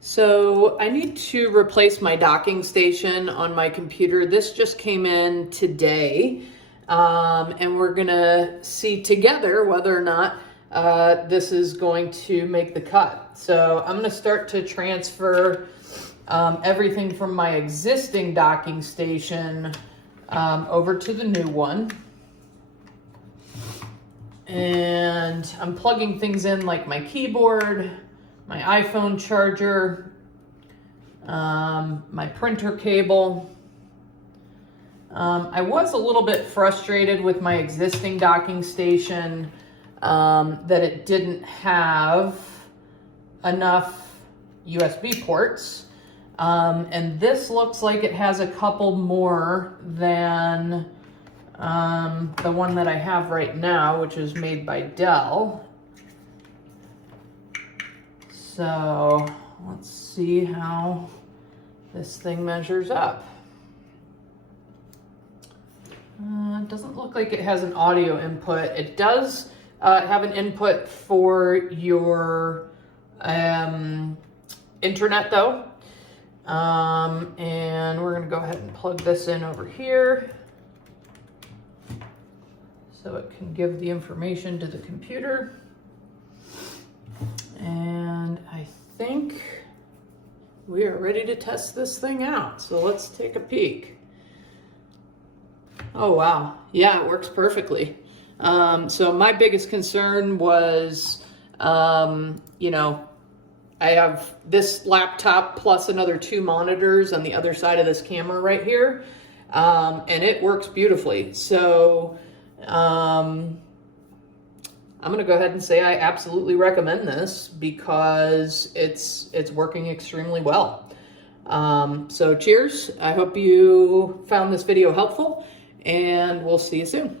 So I need to replace my docking station on my computer. This just came in today, and we're gonna see together whether or not this is going to make the cut. So I'm gonna start to transfer everything from my existing docking station over to the new one. And I'm plugging things in like my keyboard, my iPhone charger, my printer cable. I was a little bit frustrated with my existing docking station that it didn't have enough USB ports. And this looks like it has a couple more than the one that I have right now, which is made by Dell. So let's see how this thing measures up. It doesn't look like it has an audio input. It does have an input for your internet though. And we're gonna go ahead and plug this in over here so it can give the information to the computer. And I think we are ready to test this thing out. So let's take a peek. Oh, wow. Yeah, it works perfectly. So my biggest concern was, you know, I have this laptop plus another 2 monitors on the other side of this camera right here. And it works beautifully. So, I'm going to go ahead and say I absolutely recommend this because it's working extremely well. So cheers. I hope you found this video helpful, and we'll see you soon.